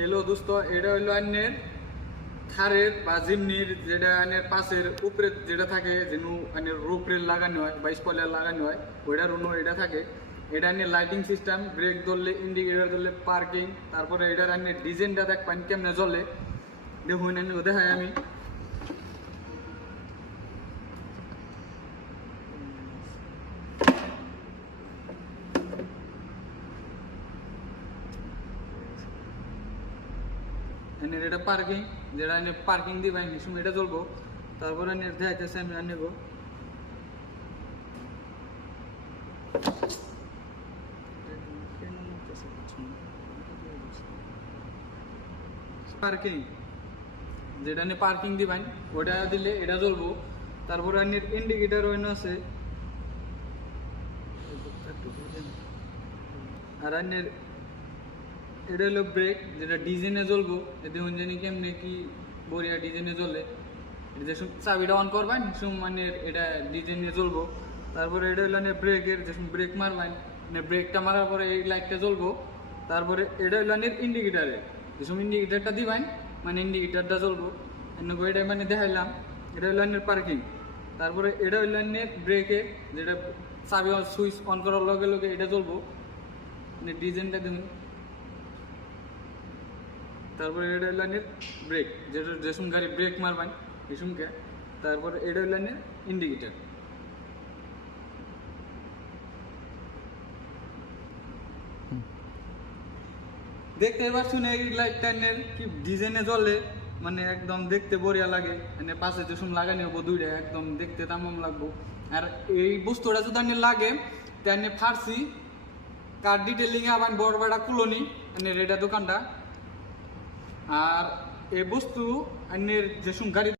Hello দোস্ত, এটা হইলো আন্যের থারের বা জিমনির যেটা আন্যের পাশের উপরে যেটা থাকে যেন আন্যের রোপরে লাগানো হয় বা স্পয়লার লাগানো হয় ওইটার অন্য এটা থাকে। এটা আন্যের লাইটিং সিস্টেম, ব্রেক ধরলে, ইন্ডিকেটর ধরলে, পার্কিং, তারপরে এটার আন্যের ডিজাইনটা দেখ পান কেমনে জ্বলে দেখুন আন্য দেখায় আমি। এনের এটা পার্কিং, যেটা এনে পার্কিং দিবেন এই সময় এটা চলবো। তারপরে এনের দেখাইতেছে আমি আনবো পার্কিং, যেটা নিয়ে পার্কিং দিবেন ওটা দিলে এটা চলবো। তারপরে এনের ইন্ডিকেটর ওইন আছে, আর এনের এটা হলো ব্রেক, যেটা ডিজাইনে জ্বলবো। এতে জানি কেমনে কি বড়িয়া ডিজাইনে জ্বলে। এটা যে চাবিটা অন করবেন সুম মানে এটা ডিজাইনে জ্বলবো। তারপরে এটা হলো ব্রেকের, যে ব্রেক মারবেন মানে ব্রেকটা মারার পরে এই লাইটটা জ্বলবো। তারপরে এটা হলো ইন্ডিকেটারের, যে ইন্ডিকেটারটা দিবেন মানে ইন্ডিকেটারটা জ্বলবো। এটা মানে দেখাইলাম। এটা হলো পার্কিং। তারপরে এটা হলো ব্রেকের, যেটা চাবি সুইচ অন করার লগে লগে এটা জ্বলবো, মানে ডিজাইনটা দেখুন। তারপরে এটা হইল ব্রেক, যেটা যেসম গাড়ি ব্রেক মারবান এসমকে। তারপরে এটা হইল ইন্ডিকেটার। দেখতে এবার শুনে এই লাইটটা কি ডিজাইনে জ্বলে, মানে একদম দেখতে বড়িয়া লাগে। এনে পাশে যেসম লাগানি হবো দুইটা, একদম দেখতে তামাম লাগবো। আর এই বস্তুটা যদি লাগে তাহলে ফার্সি কার ডিটেলিং আবার বড় বড় কুলনি এটা দোকানটা। আর এই বস্তু আন্যের যেসব গাড়ি